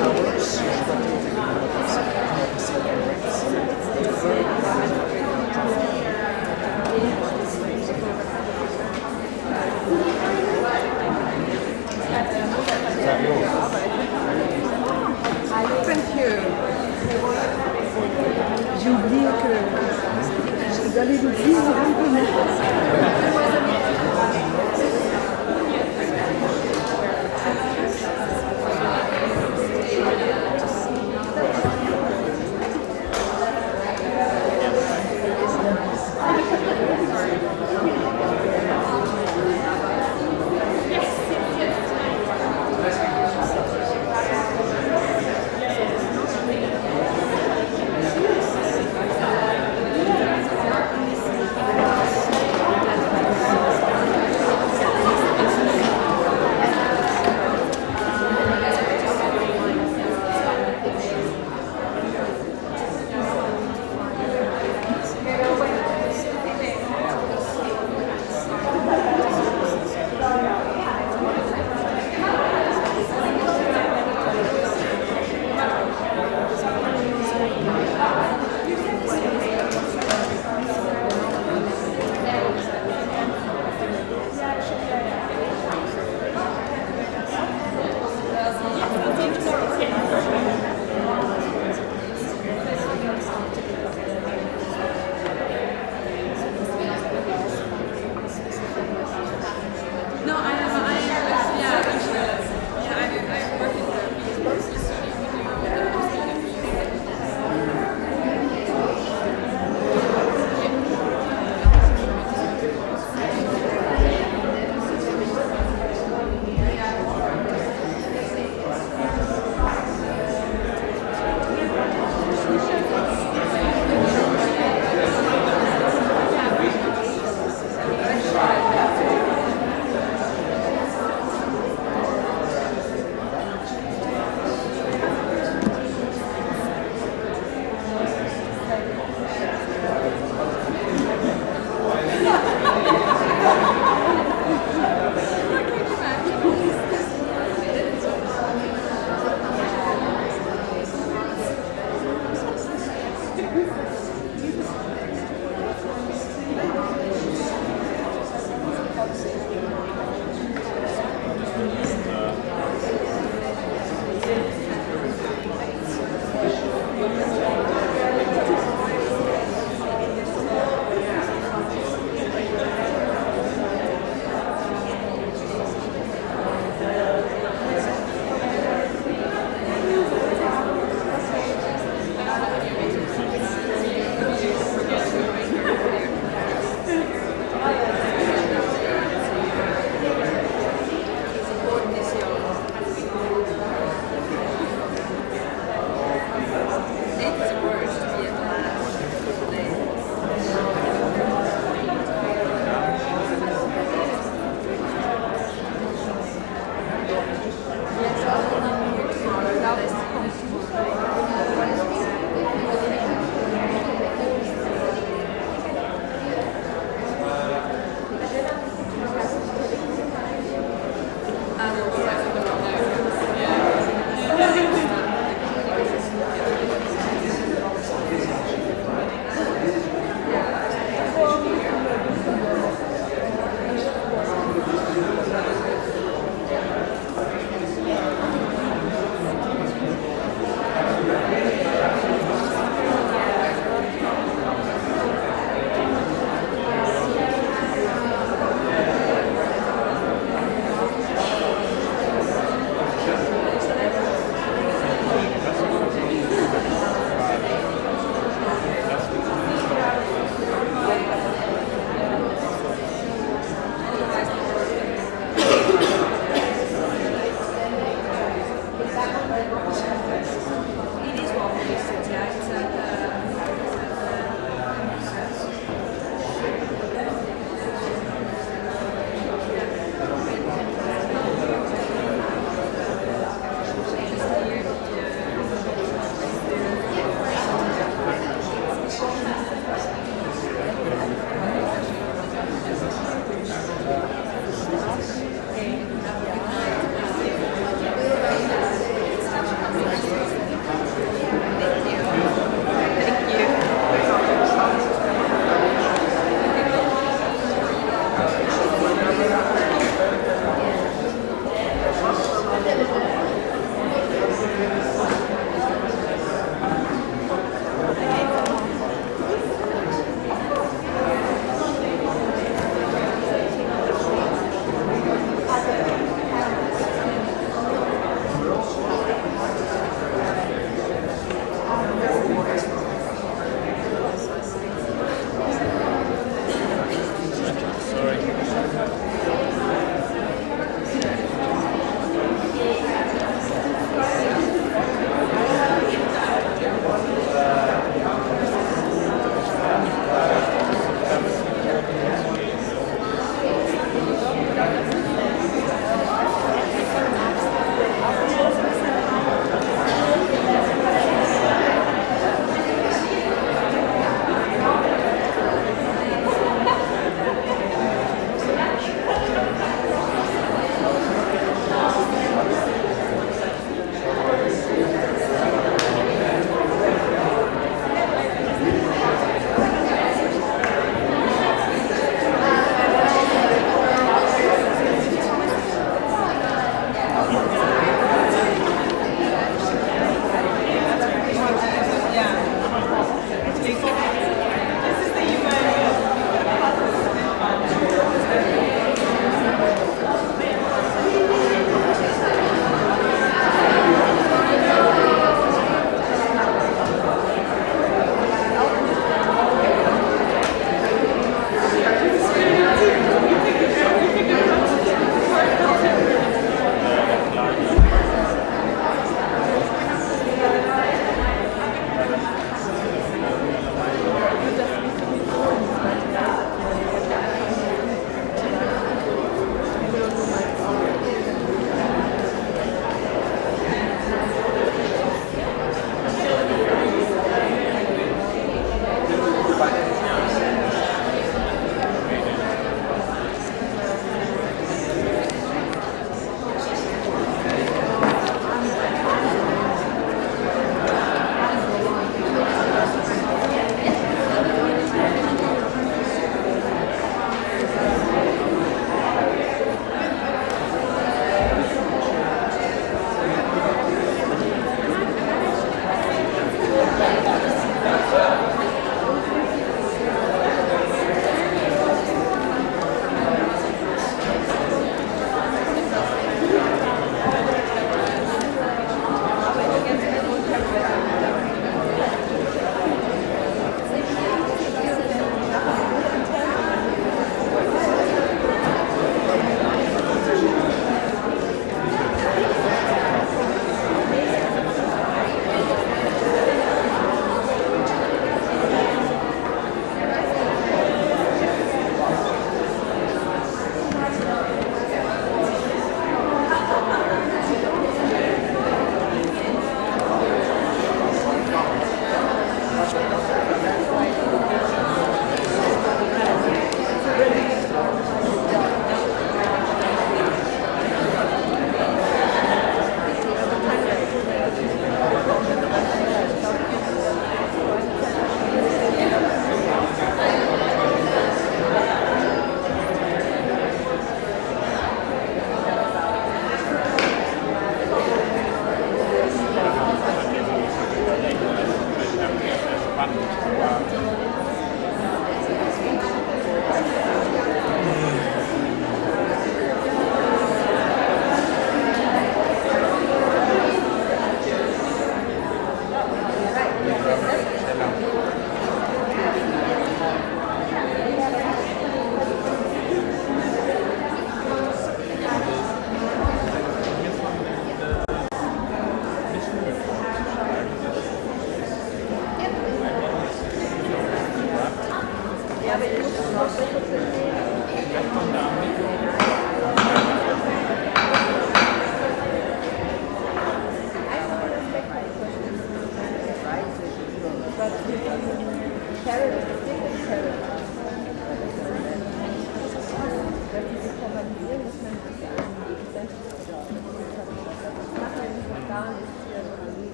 Thank you. J'ai oublié que j'allais le dire un peu.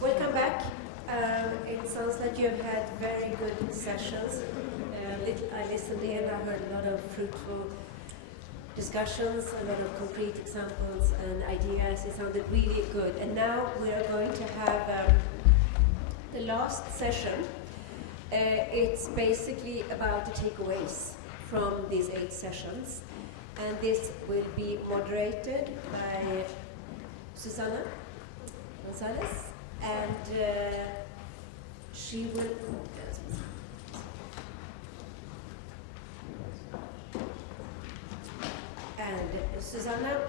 Welcome back. It sounds like you've had very good sessions. I listened in, I heard a lot of fruitful discussions, a lot of concrete examples and ideas. It sounded really good. And now we are going to have the last session. It's basically about the takeaways from these 8 sessions. And this will be moderated by Susana Gonzalez, and she will. And Susana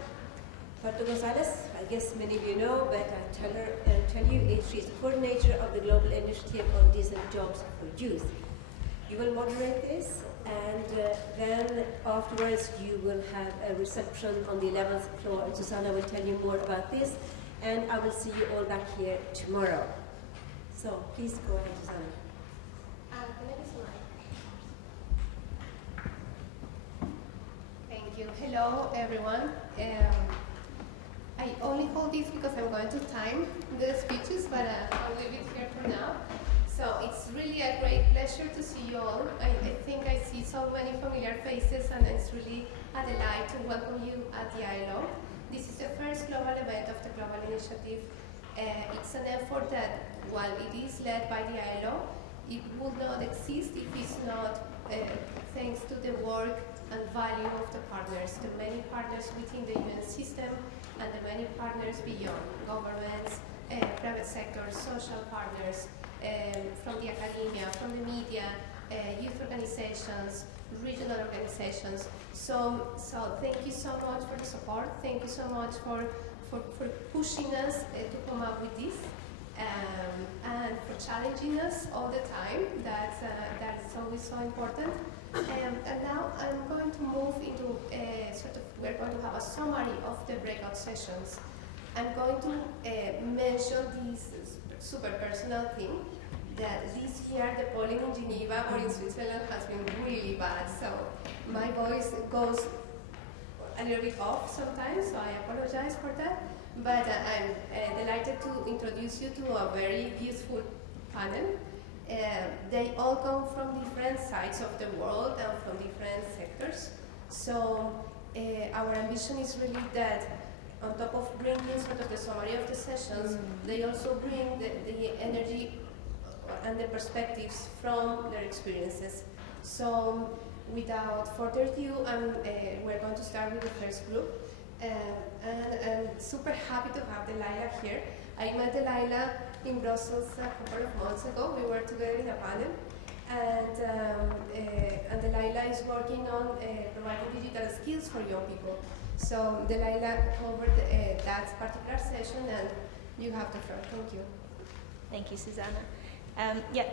Puerto Gonzalez, I guess many of you know, but I'll tell you, she's the coordinator of the Global Initiative on Decent Jobs for Youth. You will moderate this, and then afterwards you will have a reception on the 11th floor, and Susanna will tell you more about this, and I will see you all back here tomorrow. So please go ahead, Susanna. Thank you. Hello, everyone. I only hold this because I'm going to time the speeches, but I'll leave it here for now. So it's really a great pleasure to see you all. I think I see so many familiar faces, and it's really a delight to welcome you at the ILO. This is the first global event of the Global Initiative. It's an effort that, while it is led by the ILO, it would not exist if it's not thanks to the work and value of the partners, the many partners within the UN system and the many partners beyond, governments, private sector, social partners, from the academia, from the media, youth organizations, regional organizations. So thank you so much for the support. Thank you so much for pushing us to come up with this, and for challenging us all the time. That's always so important. And now I'm going to move into we're going to have a summary of the breakout sessions. I'm going to mention this super personal thing, that this year the polling in Geneva or in Switzerland has been really bad, so my voice goes a little bit off sometimes, so I apologize for that. But I'm delighted to introduce you to a very useful panel. They all come from different sides of the world and from different sectors. So our ambition is really that, on top of bringing sort of the summary of the sessions, they also bring the energy and the perspectives from their experiences. So without further ado, we're going to start with the first group. And I'm super happy to have Delilah here. I met Delilah in Brussels a couple of months ago. We were together in a panel. And Delilah is working on providing digital skills for young people. So Delilah covered that particular session, and you have the floor. Thank you. Thank you, Susanna.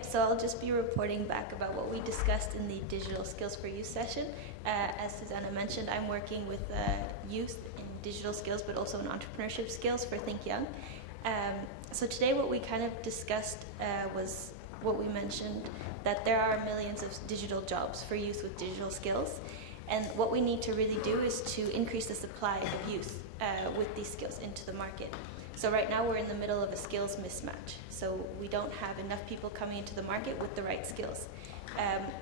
So I'll just be reporting back about what we discussed in the Digital Skills for Youth session. As Susanna mentioned, I'm working with youth in digital skills, but also in entrepreneurship skills for Think Young. So today what we kind of discussed was what we mentioned, that there are millions of digital jobs for youth with digital skills. And what we need to really do is to increase the supply of youth with these skills into the market. So right now we're in the middle of a skills mismatch. So we don't have enough people coming into the market with the right skills.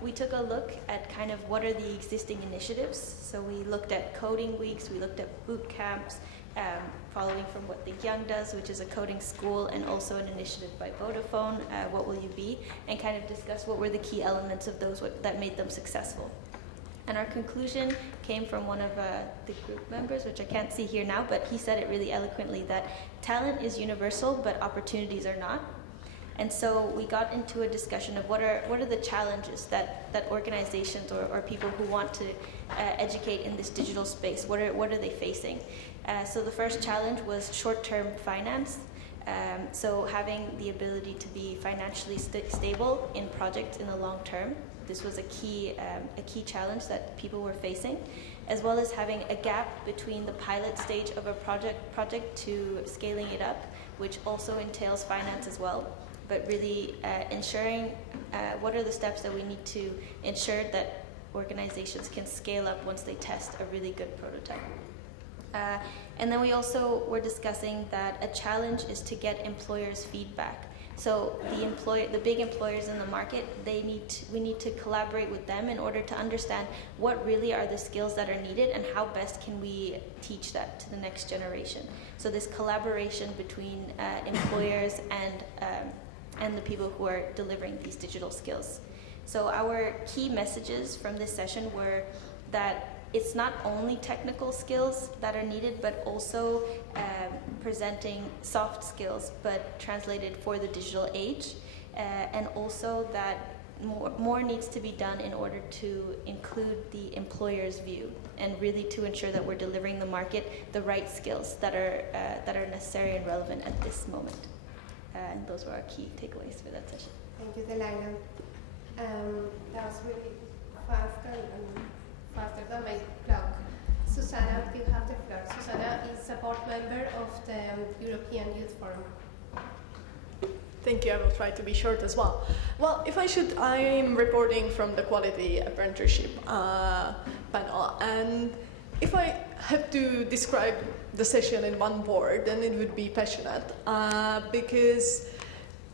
We took a look at kind of what are the existing initiatives. So we looked at coding weeks, we looked at boot camps, following from what Think Young does, which is a coding school, and also an initiative by Vodafone, What Will You Be, and kind of discuss what were the key elements of those that made them successful. And our conclusion came from one of the group members, which I can't see here now, but he said it really eloquently, that talent is universal, but opportunities are not. And so we got into a discussion of what are the challenges that organizations or people who want to educate in this digital space, what are they facing? So the first challenge was short-term finance. So having the ability to be financially stable in projects in the long term. This was a key challenge that people were facing, as well as having a gap between the pilot stage of a project to scaling it up, which also entails finance as well, but really ensuring what are the steps that we need to ensure that organizations can scale up once they test a really good prototype. And then we also were discussing that a challenge is to get employers' feedback. So the big employers in the market, we need to collaborate with them in order to understand what really are the skills that are needed and how best can we teach that to the next generation. So this collaboration between employers and the people who are delivering these digital skills. So our key messages from this session were that it's not only technical skills that are needed, but also presenting soft skills, but translated for the digital age, and also that more needs to be done in order to include the employer's view, and really to ensure that we're delivering the market the right skills that are necessary and relevant at this moment. And those were our key takeaways for that session. Thank you, Delilah. That was really fast and faster than my blog. Susanna, you have the floor. Susanna is a board member of the European Youth Forum. Thank you. I will try to be short as well. Well, I am reporting from the Quality Apprenticeship panel, and if I have to describe the session in one word, then it would be passionate, because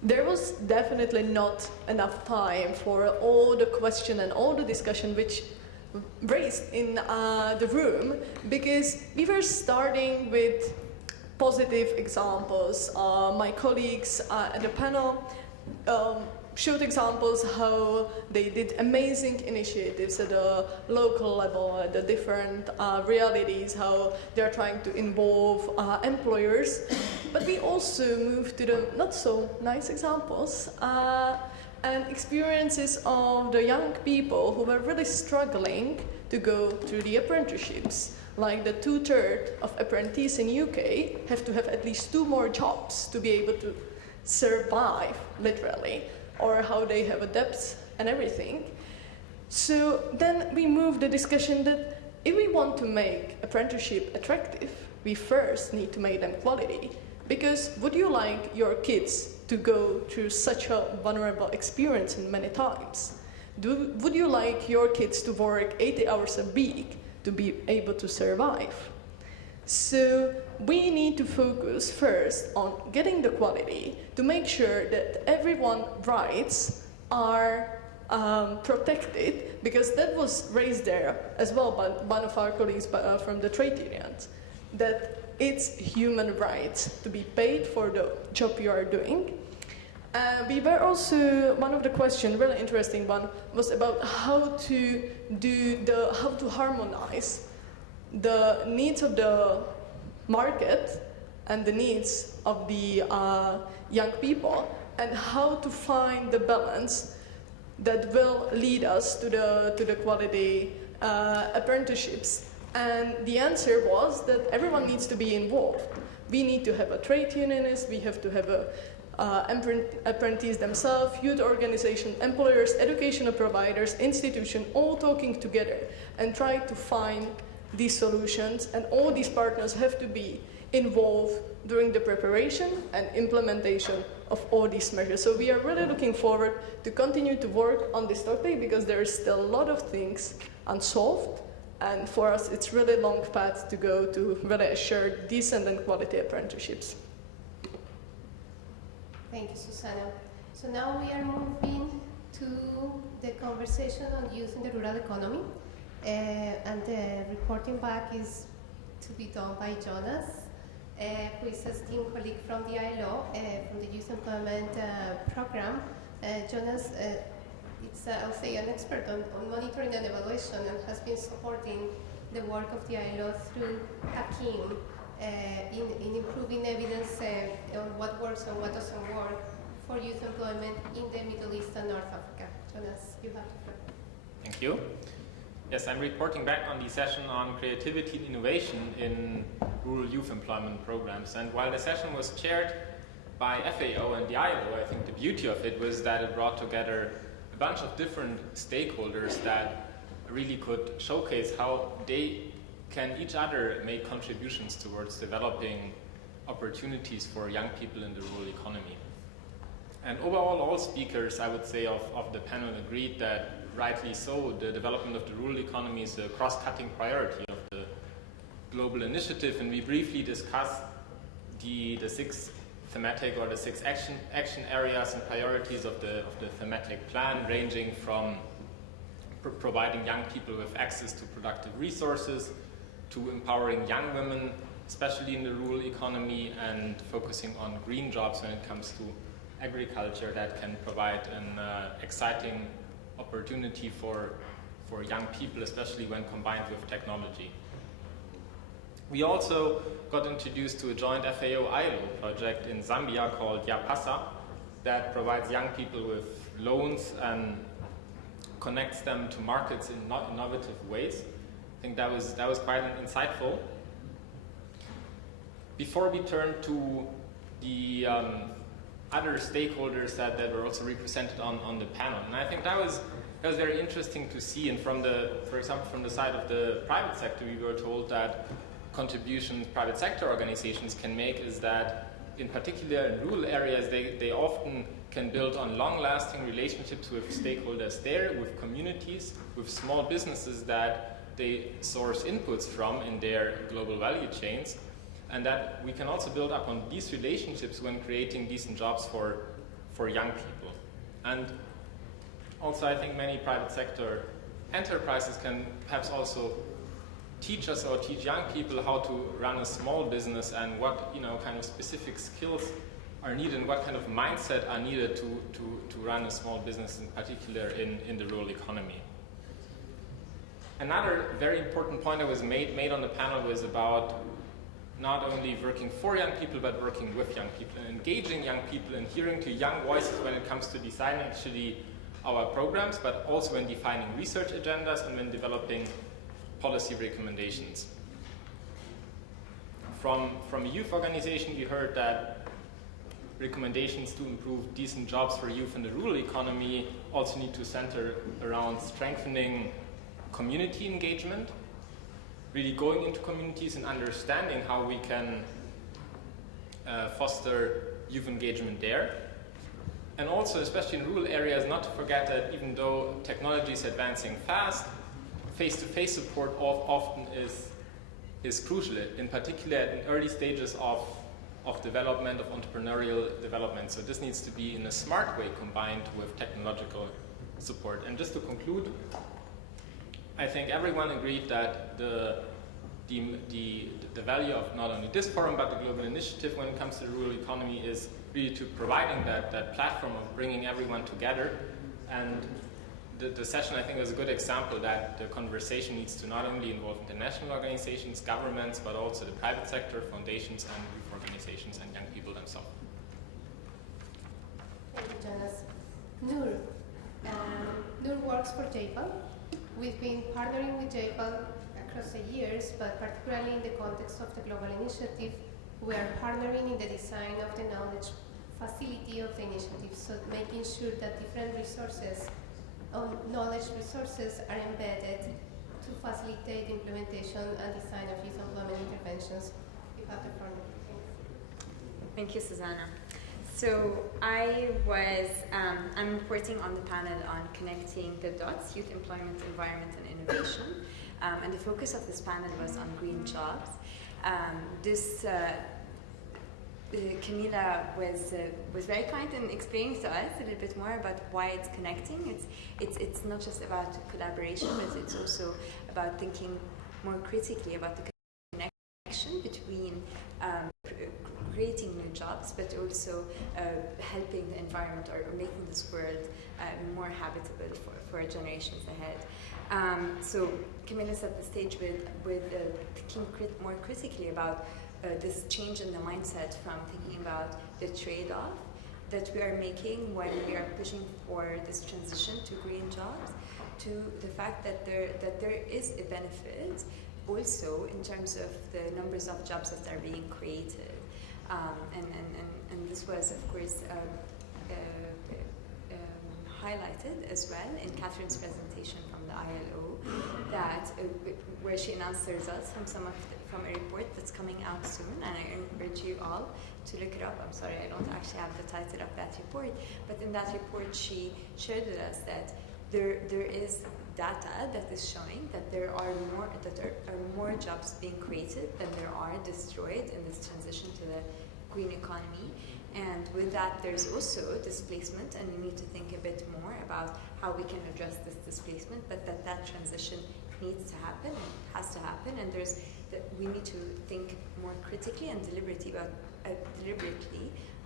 there was definitely not enough time for all the question and all the discussion which raised in the room, because we were starting with positive examples. My colleagues at the panel showed examples how they did amazing initiatives at the local level, at the different realities, how they're trying to involve employers. But we also moved to the not so nice examples and experiences of the young people who were really struggling to go through the apprenticeships. Like the 2/3 of apprentices in UK have to have at least 2 more jobs to be able to survive, literally, or how they have a debt and everything. So then we moved the discussion that if we want to make apprenticeship attractive, we first need to make them quality. Because would you like your kids to go through such a vulnerable experience many times? Would you like your kids to work 80 hours a week to be able to survive? So we need to focus first on getting the quality to make sure that everyone's rights are protected, because that was raised there as well by one of our colleagues from the trade unions, that it's human rights to be paid for the job you are doing. We were also, one of the questions, really interesting one, was about how to harmonize the needs of the market and the needs of the young people, and how to find the balance that will lead us to the quality apprenticeships. And the answer was that everyone needs to be involved. We need to have a trade unionist, we have to have apprentices themselves, youth organization, employers, educational providers, institutions, all talking together and try to find these solutions, and all these partners have to be involved during the preparation and implementation of all these measures. So we are really looking forward to continue to work on this topic, because there is still a lot of things unsolved, and for us it's really long path to go to really assure decent and quality apprenticeships. Thank you, Susanna. So now we are moving to the conversation on youth in the rural economy. And the reporting back is to be done by Jonas, who is a esteemed colleague from the ILO, from the Youth Employment Program. Jonas is, I'll say, an expert on monitoring and evaluation, and has been supporting the work of the ILO through Hakim in improving evidence on what works and what doesn't work for youth employment in the Middle East and North Africa. Jonas, you have the floor. Thank you. Yes, I'm reporting back on the session on creativity and innovation in rural youth employment programs. And while the session was chaired by FAO and the ILO, I think the beauty of it was that it brought together a bunch of different stakeholders that really could showcase how they can each other make contributions towards developing opportunities for young people in the rural economy. And overall, all speakers, I would say, of the panel agreed that, rightly so, the development of the rural economy is a cross-cutting priority of the global initiative. And we briefly discussed the six thematic or the six action areas and priorities of the thematic plan, ranging from providing young people with access to productive resources, to empowering young women, especially in the rural economy, and focusing on green jobs when it comes to agriculture that can provide an exciting opportunity for young people, especially when combined with technology. We also got introduced to a joint FAO-ILO project in Zambia called Yapasa that provides young people with loans and connects them to markets in innovative ways. I think that was quite insightful. Before we turn to the other stakeholders that were also represented on the panel, and I think that was very interesting to see. And for example, from the side of the private sector, we were told that contributions private sector organizations can make is that, in particular in rural areas, they often can build on long-lasting relationships with stakeholders there, with communities, with small businesses that they source inputs from in their global value chains, and that we can also build up on these relationships when creating decent jobs for young people. And also, I think many private sector enterprises can perhaps also teach us or teach young people how to run a small business and what kind of specific skills are needed and what kind of mindset are needed to run a small business, in particular in the rural economy. Another very important point that was made on the panel was about not only working for young people, but working with young people and engaging young people and hearing to young voices when it comes to designing actually our programs, but also when defining research agendas and when developing policy recommendations. From a youth organization, we heard that recommendations to improve decent jobs for youth in the rural economy also need to center around strengthening community engagement, really going into communities and understanding how we can foster youth engagement there. And also, especially in rural areas, not to forget that even though technology is advancing fast, face-to-face support often is crucial, in particular in early stages of development, of entrepreneurial development. So this needs to be in a smart way combined with technological support. And just to conclude, I think everyone agreed that the value of not only this forum but the global initiative when it comes to the rural economy is really to providing that platform of bringing everyone together. And the session, I think, was a good example that the conversation needs to not only involve international organizations, governments, but also the private sector, foundations, and youth organizations, and young people themselves. Thank you, Jonas. Noor works for JPAL. We've been partnering with JPAL across the years, but particularly in the context of the global initiative, we are partnering in the design of the knowledge facility of the initiative, so making sure that different resources, knowledge resources are embedded to facilitate implementation and design of youth employment interventions. You have the floor. Thank you, Susanna. So I'm reporting on the panel on connecting the dots, youth employment, environment, and innovation. And the focus of this panel was on green jobs. Camila was very kind in explaining to us a little bit more about why it's connecting. It's not just about collaboration, but it's also about thinking more critically about the connection between creating new jobs, but also helping the environment or making this world more habitable for generations ahead. So Camila set the stage with thinking more critically about this change in the mindset from thinking about the trade-off that we are making when we are pushing for this transition to green jobs, to the fact that there is a benefit also in terms of the numbers of jobs that are being created. And this was, of course, highlighted as well in Catherine's presentation from the ILO, that where she announced the results from a report that's coming out soon, and I encourage you all to look it up. I'm sorry, I don't actually have the title of that report, but in that report she shared with us that there is data that is showing that there are more jobs being created than there are destroyed in this transition to the green economy. And with that, there's also displacement, and we need to think a bit more about how we can address this displacement, but that transition needs to happen, and has to happen, and we need to think more critically and deliberately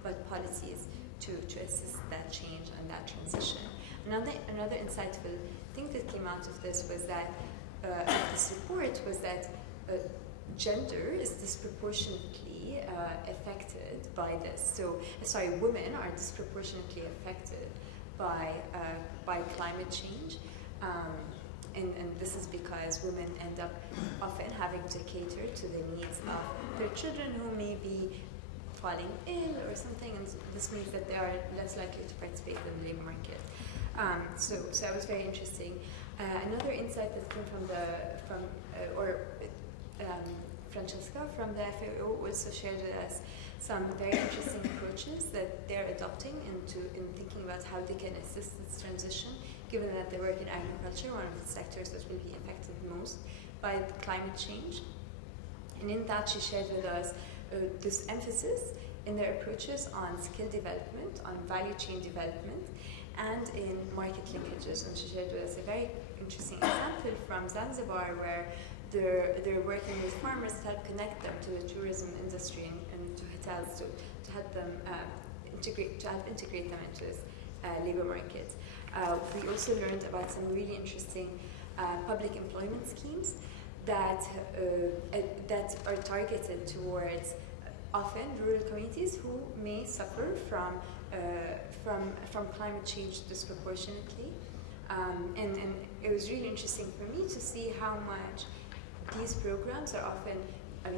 about policies to assist that change and that transition. Another insightful thing that came out of this was that this report was that gender is disproportionately affected by this. So, women are disproportionately affected by climate change, and this is because women end up often having to cater to the needs of their children who may be falling ill or something, and this means that they are less likely to participate in the labor market. So that was very interesting. Another insight that came Francesca from the FAO also shared with us some very interesting approaches that they're adopting in thinking about how they can assist this transition, given that they work in agriculture, one of the sectors that will be affected most by climate change. And in that, she shared with us this emphasis in their approaches on skill development, on value chain development, and in market linkages. And she shared with us a very interesting example from Zanzibar, where they're working with farmers to help connect them to the tourism industry and to hotels to help them integrate them into this labor market. We also learned about some really interesting public employment schemes that are targeted towards often rural communities who may suffer from climate change disproportionately. And it was really interesting for me to see how much these programs are often,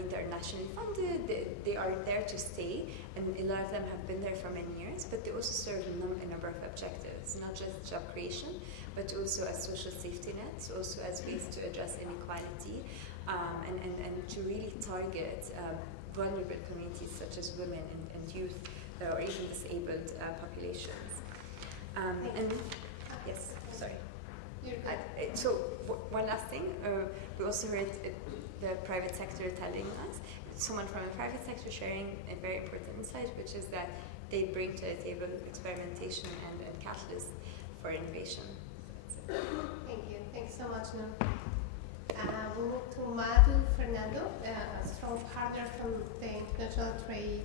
they're nationally funded, they are there to stay, and a lot of them have been there for many years, but they also serve a number of objectives, not just job creation, but also as social safety nets, also as ways to address inequality, and to really target vulnerable communities such as women and youth, or even disabled populations. Yes, sorry. So one last thing, we also heard the private sector telling us, someone from the private sector sharing a very important insight, which is that they bring to the table experimentation and catalysts for innovation. Thank you. Thanks so much, Noor. We move to Madhu Fernando, a strong partner from the International Trade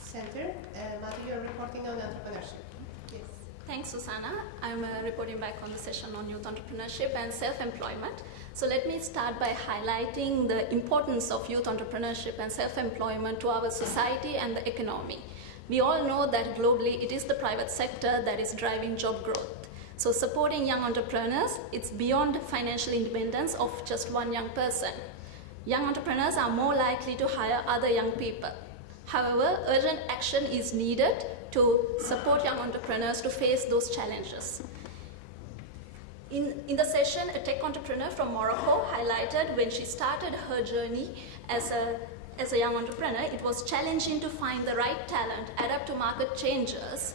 Center. Madhu, you're reporting on entrepreneurship. Yes. Thanks, Susanna. I'm reporting back on the session on youth entrepreneurship and self-employment. So let me start by highlighting the importance of youth entrepreneurship and self-employment to our society and the economy. We all know that globally it is the private sector that is driving job growth. So supporting young entrepreneurs, it's beyond financial independence of just one young person. Young entrepreneurs are more likely to hire other young people. However, urgent action is needed to support young entrepreneurs to face those challenges. In the session, a tech entrepreneur from Morocco highlighted when she started her journey as a young entrepreneur, it was challenging to find the right talent, adapt to market changes,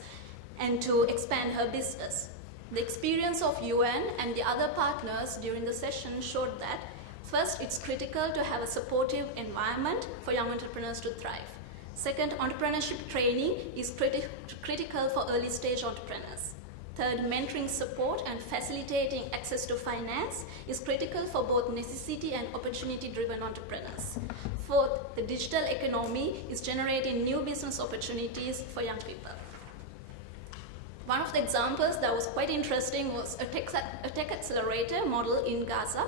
and to expand her business. The experience of UN and the other partners during the session showed that, first, it's critical to have a supportive environment for young entrepreneurs to thrive. Second, entrepreneurship training is critical for early stage entrepreneurs. Third, mentoring support and facilitating access to finance is critical for both necessity and opportunity-driven entrepreneurs. Fourth, the digital economy is generating new business opportunities for young people. One of the examples that was quite interesting was a tech accelerator model in Gaza,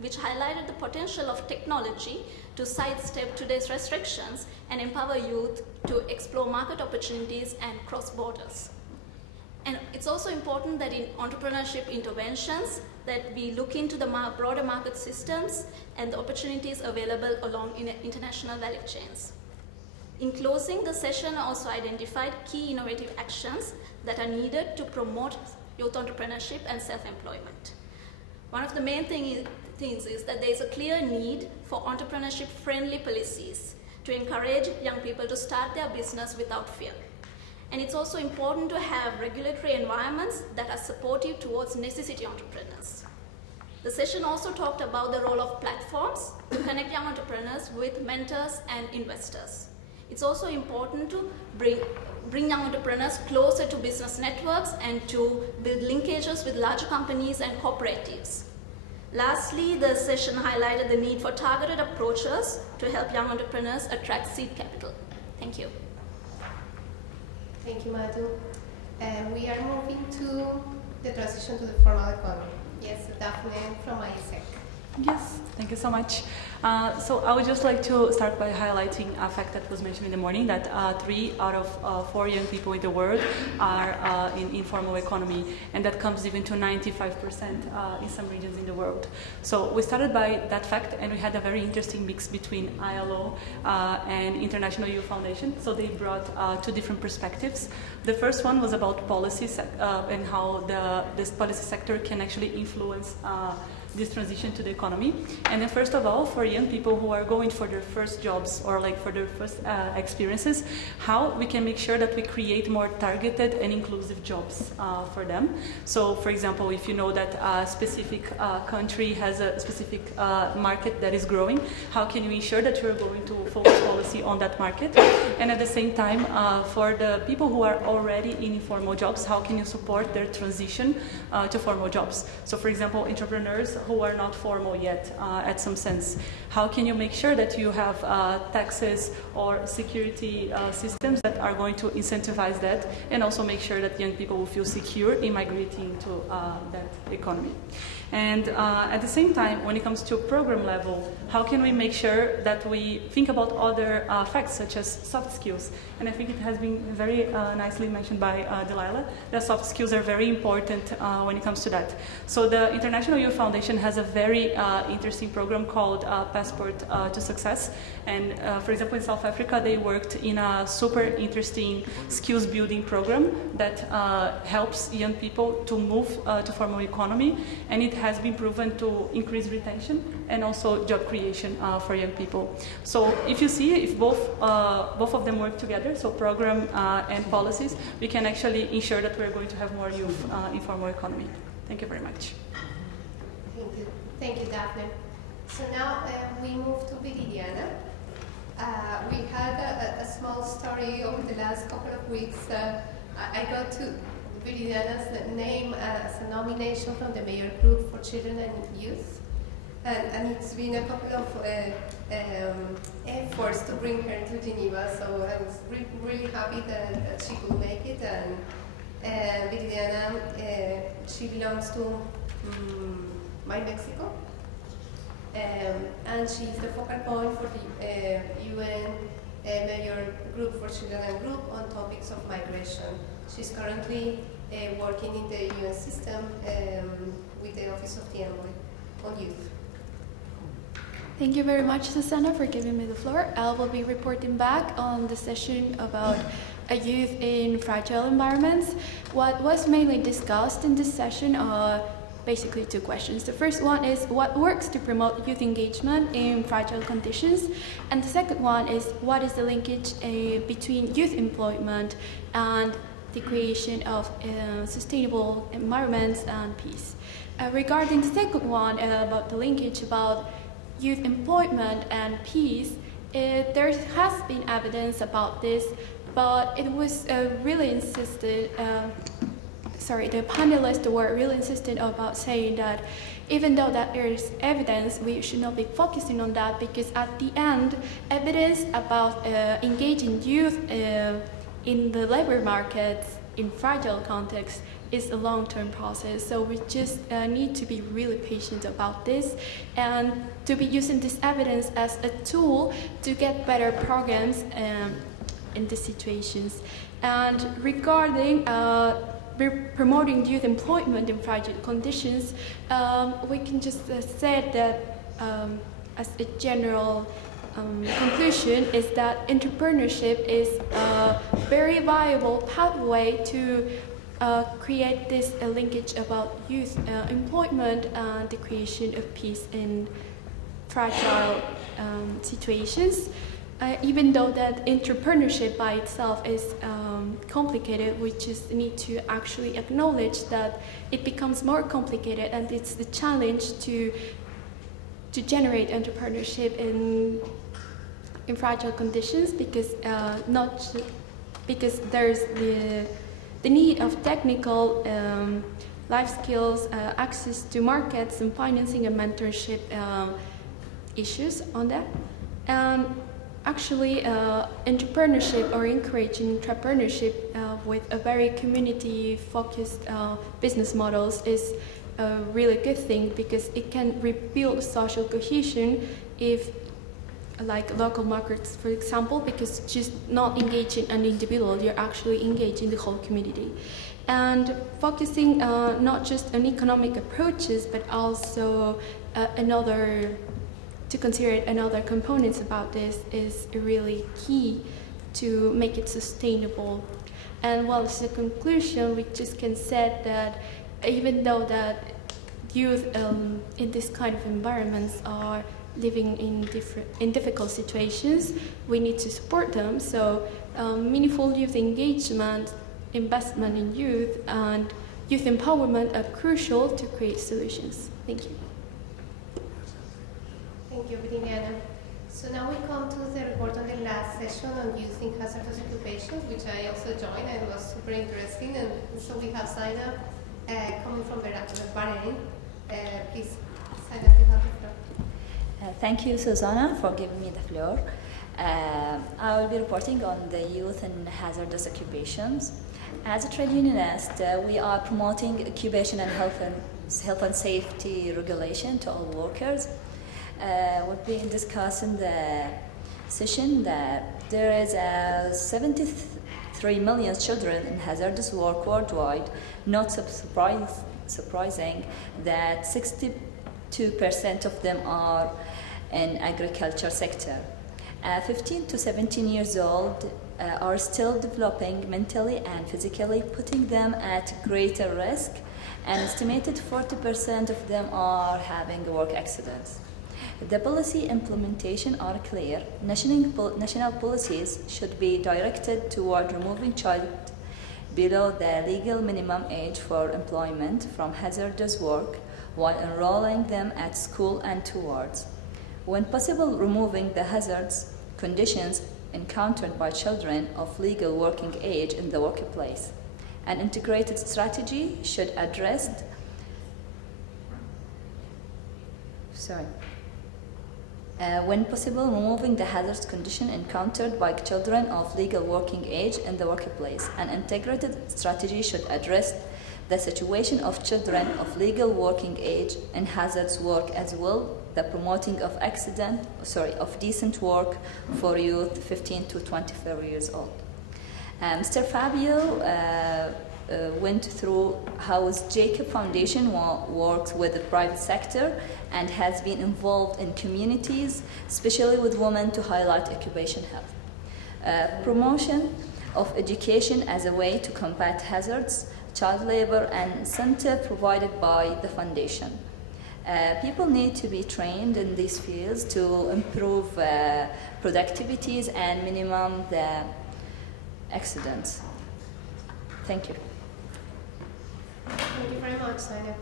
which highlighted the potential of technology to sidestep today's restrictions and empower youth to explore market opportunities and cross borders. And it's also important that in entrepreneurship interventions that we look into the broader market systems and the opportunities available along international value chains. In closing, the session also identified key innovative actions that are needed to promote youth entrepreneurship and self-employment. One of the main things is that there is a clear need for entrepreneurship-friendly policies to encourage young people to start their business without fear. And it's also important to have regulatory environments that are supportive towards necessity entrepreneurs. The session also talked about the role of platforms to connect young entrepreneurs with mentors and investors. It's also important to bring young entrepreneurs closer to business networks and to build linkages with larger companies and cooperatives. Lastly, the session highlighted the need for targeted approaches to help young entrepreneurs attract seed capital. Thank you. Thank you, Madhu. We are moving to the transition to the formal economy. Yes, Daphne from ISEC. Yes, thank you so much. So I would just like to start by highlighting a fact that was mentioned in the morning, that 3 out of 4 young people in the world are in informal economy, and that comes even to 95% in some regions in the world. So we started by that fact, and we had a very interesting mix between ILO and International Youth Foundation. So they brought 2 different perspectives. The first one was about policies and how this policy sector can actually influence this transition to the economy. And then first of all, for young people who are going for their first jobs or like for their first experiences, how we can make sure that we create more targeted and inclusive jobs for them. So for example, if you know that a specific country has a specific market that is growing, how can you ensure that you're going to focus policy on that market? And at the same time, for the people who are already in informal jobs, how can you support their transition to formal jobs? So for example, entrepreneurs who are not formal yet at some sense, how can you make sure that you have taxes or security systems that are going to incentivize that, and also make sure that young people will feel secure in migrating to that economy? And at the same time, when it comes to program level, how can we make sure that we think about other facts such as soft skills? And I think it has been very nicely mentioned by Delilah that soft skills are very important when it comes to that. So the International Youth Foundation has a very interesting program called Passport to Success. And for example, in South Africa, they worked in a super interesting skills building program that helps young people to move to formal economy. And it has been proven to increase retention and also job creation for young people. So if you see, if both of them work together, so program and policies, we can actually ensure that we're going to have more youth in formal economy. Thank you very much. Thank you, Daphne. So now we move to Viridiana. We had a small story over the last couple of weeks. I got to Viridiana's name as a nomination from the Mayor Group for Children and Youth. And it's been a couple of efforts to bring her to Geneva, so I was really happy that she could make it. And Viridiana, she belongs to My Mexico, and she's the focal point for the UN Mayor Group for Children and Group on topics of migration. She's currently working in the UN system with the Office of the Envoy on Youth. Thank you very much, Susanna, for giving me the floor. I will be reporting back on the session about youth in fragile environments. What was mainly discussed in this session are basically 2 questions. The first one is what works to promote youth engagement in fragile conditions, and the second one is what is the linkage between youth employment and the creation of sustainable environments and peace. Regarding the second one about the linkage about youth employment and peace, there has been evidence about this, but it was really insisted. The panelists were really insistent about saying that even though that there is evidence, we should not be focusing on that, because at the end, evidence about engaging youth in the labor markets in fragile context is a long-term process. So we just need to be really patient about this and to be using this evidence as a tool to get better programs in these situations. And regarding promoting youth employment in fragile conditions, we can just say that as a general conclusion is that entrepreneurship is a very viable pathway to create this linkage about youth employment and the creation of peace in fragile situations. Even though that entrepreneurship by itself is complicated, we just need to actually acknowledge that it becomes more complicated, and it's the challenge to generate entrepreneurship in fragile conditions, because because there's the need of technical life skills, access to markets and financing and mentorship issues on that. And actually, entrepreneurship or encouraging entrepreneurship with a very community-focused business models is a really good thing, because it can rebuild social cohesion if, like local markets, for example, because just not engaging an individual, you're actually engaging the whole community. And focusing not just on economic approaches, but also to consider another components about this is really key to make it sustainable. And well, as a conclusion, we just can say that even though that youth in this kind of environments are living in difficult situations, we need to support them. So meaningful youth engagement, investment in youth, and youth empowerment are crucial to create solutions. Thank you. Thank you, Brianna. So now we come to the report on the last session on youth in hazardous occupations, which I also joined and was super interesting. And so we have Zainab coming from Bahrain. Please, Zainab, you have the floor. Thank you, Susanna, for giving me the floor. I will be reporting on the youth in hazardous occupations. As a trade unionist, we are promoting occupational health and safety regulation to all workers. We've been discussing the session that there is 73 million children in hazardous work worldwide, not surprising that 62% of them are in agriculture sector. 15 to 17 years old are still developing mentally and physically, putting them at greater risk, and estimated 40% of them are having work accidents. The policy implementation are clear. National policies should be directed toward removing child below the legal minimum age for employment from hazardous work, while enrolling them at school and towards, when possible, removing the hazards conditions encountered by children of legal working age in the workplace. An integrated strategy should address when possible, removing the hazards condition encountered by children of legal working age in the workplace. An integrated strategy should address the situation of children of legal working age in hazardous work, as well the promoting of decent work for youth 15 to 24 years old. Mr. Fabio went through how Jacob Foundation works with the private sector and has been involved in communities, especially with women, to highlight occupation health. Promotion of education as a way to combat hazards, child labor, and incentive provided by the foundation. People need to be trained in these fields to improve productivities and minimum the accidents. Thank you. Thank you very much, Zainab.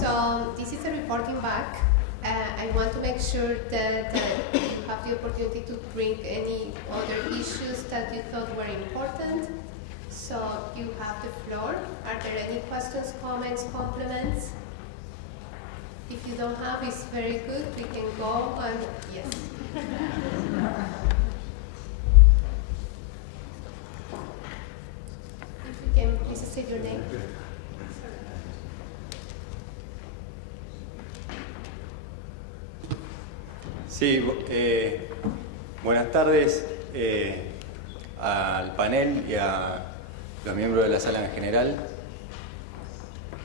So this is a reporting back. I want to make sure that you have the opportunity to bring any other issues that you thought were important. So you have the floor. Are there any questions, comments, compliments? If you don't have, it's very good. We can go and yes. If we can Sí, buenas tardes al panel y a los miembros de la sala en general.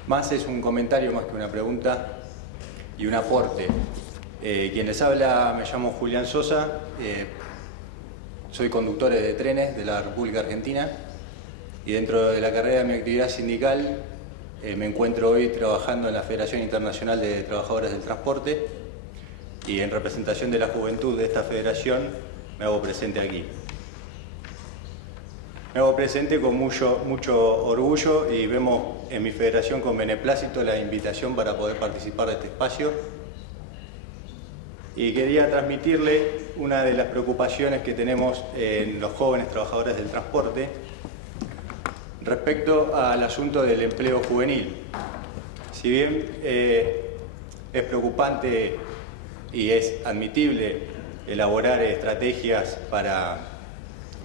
Más es un comentario más que una pregunta y un aporte. Quien les habla, me llamo Julián Sosa, soy conductor de trenes de la República Argentina y dentro de la carrera de mi actividad sindical me encuentro hoy trabajando en la Federación Internacional de Trabajadores del Transporte y en representación de la juventud de esta federación me hago presente aquí. Me hago presente con mucho orgullo y vemos en mi federación con beneplácito la invitación para poder participar de este espacio. Y quería transmitirle una de las preocupaciones que tenemos en los jóvenes trabajadores del transporte respecto al asunto del empleo juvenil. Si bien es preocupante y es admitible elaborar estrategias para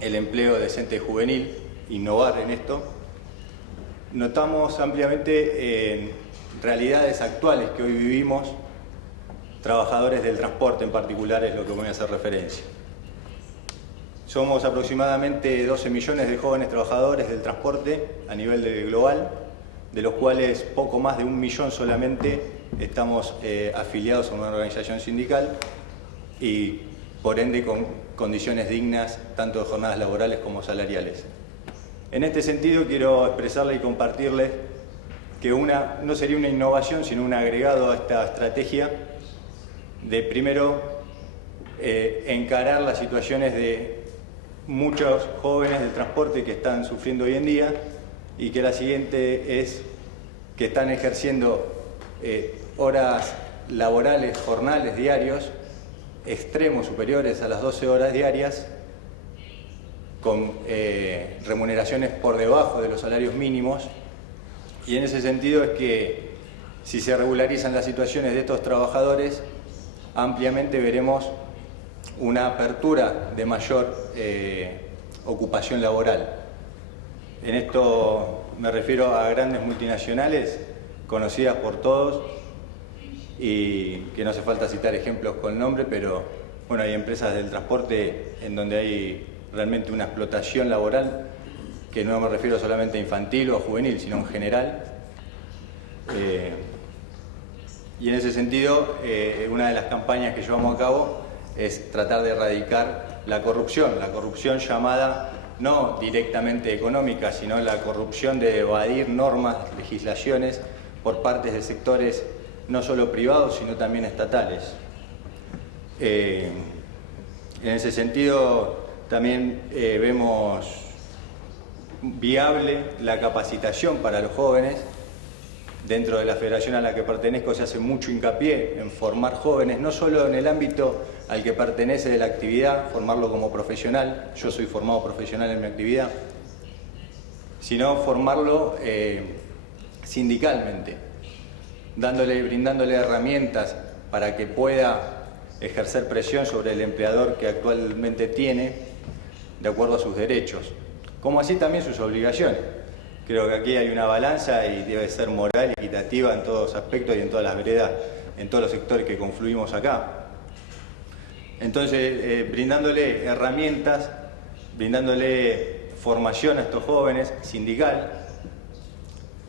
el empleo decente juvenil, innovar en esto, notamos ampliamente en realidades actuales que hoy vivimos, trabajadores del transporte en particular es lo que voy a hacer referencia. Somos aproximadamente 12 millones de jóvenes trabajadores del transporte a nivel global, de los cuales poco más de 1 millón solamente estamos afiliados a una organización sindical y por ende con condiciones dignas tanto de jornadas laborales como salariales. En este sentido quiero expresarle y compartirle que no sería una innovación sino un agregado a esta estrategia de primero encarar las situaciones de muchos jóvenes del transporte que están sufriendo hoy en día y que la siguiente es que están ejerciendo horas laborales, jornales diarios, extremos superiores a las 12 horas diarias, con remuneraciones por debajo de los salarios mínimos. Y en ese sentido es que si se regularizan las situaciones de estos trabajadores, ampliamente veremos una apertura de mayor ocupación laboral. En esto me refiero a grandes multinacionales conocidas por todos y que no hace falta citar ejemplos con nombre, pero bueno, hay empresas del transporte en donde hay realmente una explotación laboral, que no me refiero solamente a infantil o a juvenil, sino en general. Y en ese sentido, una de las campañas que llevamos a cabo es tratar de erradicar la corrupción llamada no directamente económica, sino la corrupción de evadir normas, legislaciones por parte de sectores no solo privados, sino también estatales. En ese sentido, también vemos viable la capacitación para los jóvenes. Dentro de la federación a la que pertenezco se hace mucho hincapié en formar jóvenes, no solo en el ámbito al que pertenece de la actividad, formarlo como profesional, yo soy formado profesional en mi actividad, sino formarlo sindicalmente, brindándole herramientas para que pueda ejercer presión sobre el empleador que actualmente tiene de acuerdo a sus derechos, como así también sus obligaciones. Creo que aquí hay una balanza y debe ser moral y equitativa en todos los aspectos y en todas las veredas, en todos los sectores que confluimos acá. Entonces, brindándole herramientas, brindándole formación a estos jóvenes, sindical,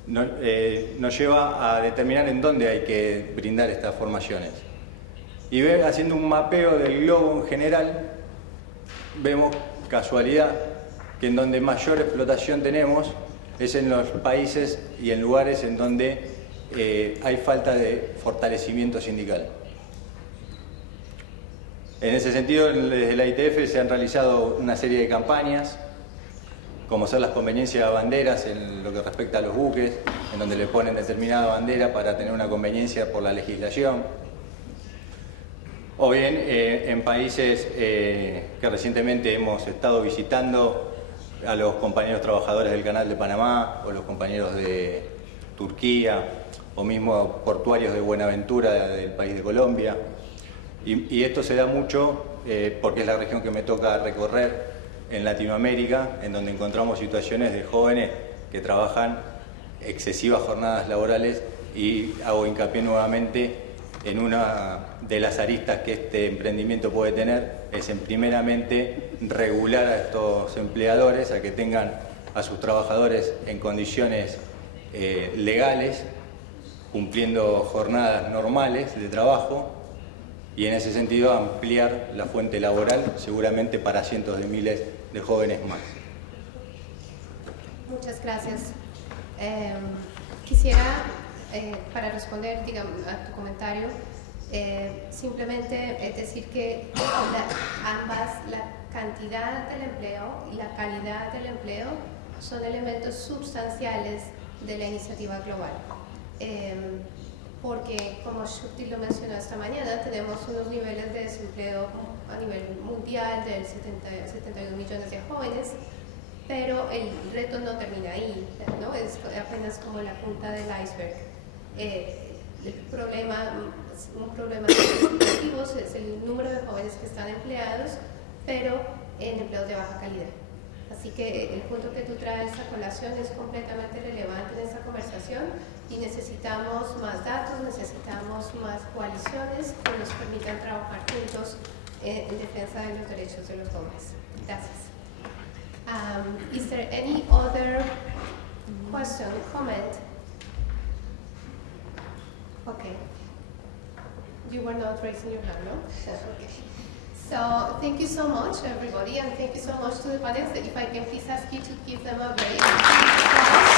nos lleva a determinar en dónde hay que brindar estas formaciones. Y haciendo un mapeo del globo en general, vemos casualidad que en donde mayor explotación tenemos es en los países y en lugares en donde hay falta de fortalecimiento sindical. En ese sentido, desde la ITF se han realizado una serie de campañas, como ser las conveniencias de banderas en lo que respecta a los buques, en donde le ponen determinada bandera para tener una conveniencia por la legislación, o bien en países que recientemente hemos estado visitando, a los compañeros trabajadores del Canal de Panamá, o los compañeros de Turquía, o mismo portuarios de Buenaventura del país de Colombia. Y esto se da mucho porque es la región que me toca recorrer en Latinoamérica, en donde encontramos situaciones de jóvenes que trabajan excesivas jornadas laborales y hago hincapié nuevamente en una de las aristas que este emprendimiento puede tener es en primeramente regular a estos empleadores a que tengan a sus trabajadores en condiciones legales, cumpliendo jornadas normales de trabajo y en ese sentido ampliar la fuente laboral seguramente para cientos de miles de jóvenes más. Muchas gracias. Quisiera, para responder digamos, a tu comentario, simplemente decir que ambas, la cantidad del empleo y la calidad del empleo, son elementos sustanciales de la iniciativa global. Porque, como Shukti lo mencionó esta mañana, tenemos unos niveles de desempleo a nivel mundial de 72 millones de jóvenes, pero el reto no termina ahí, ¿no? Es apenas como la punta del iceberg. Un problema significativo es el número de jóvenes que están empleados, pero en empleos de baja calidad. Así que el punto que tú traes a colación es completamente relevante en esta conversación y necesitamos más datos, necesitamos más coaliciones que nos permitan trabajar juntos en defensa de los derechos de los jóvenes. Gracias. Is there any other question, comment? Okay. You were not raising your hand, no? Okay. So thank you so much, everybody, and thank you so much to the panelists. If I can please ask you to give them a very big applause.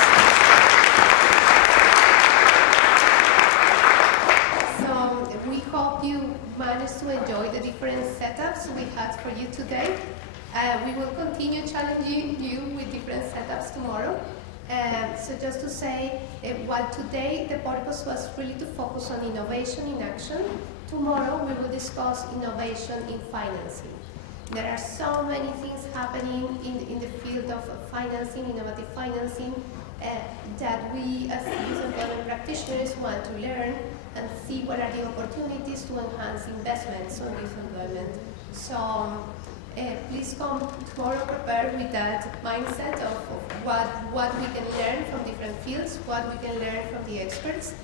So we hope you managed to enjoy the different setups we had for you today. We will continue challenging you with different setups tomorrow. So just to say, while today the purpose was really to focus on innovation in action, tomorrow we will discuss innovation in financing. There are so many things happening in the field of financing, innovative financing, that we as youth employment practitioners want to learn and see what are the opportunities to enhance investments on youth employment. So please come tomorrow prepared with that mindset of what we can learn from different fields, what we can learn from the experts.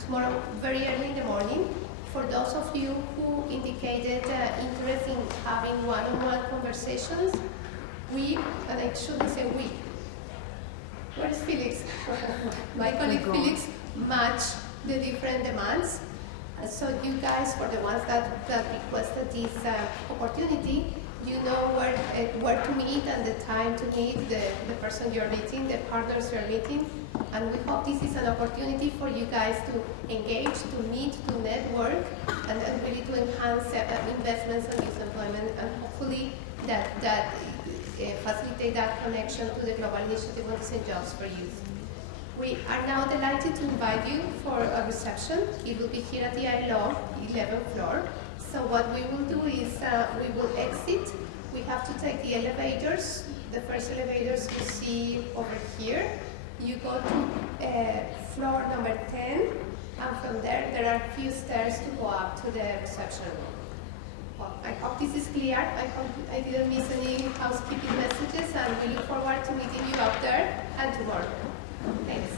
Tomorrow, very early in the morning, for those of you who indicated interest in having one-on-one conversations, and I shouldn't say we, where is Felix? My colleague Felix matched the different demands. So you guys, for the ones that requested this opportunity, you know where to meet and the time to meet the person you're meeting, the partners you're meeting. And we hope this is an opportunity for you guys to engage, to meet, to network, and really to enhance investments and youth employment, and hopefully that facilitate that connection to the Global Initiative on Decent Jobs for Youth. We are now delighted to invite you for a reception. It will be here at the ILO 11th floor. So what we will do is we will exit. We have to take the elevators. The first elevators you see over here. You go to floor number 10, and from there are a few stairs to go up to the reception room. Well, I hope this is clear. I hope I didn't miss any housekeeping messages, and we look forward to meeting you up there and tomorrow. Thanks.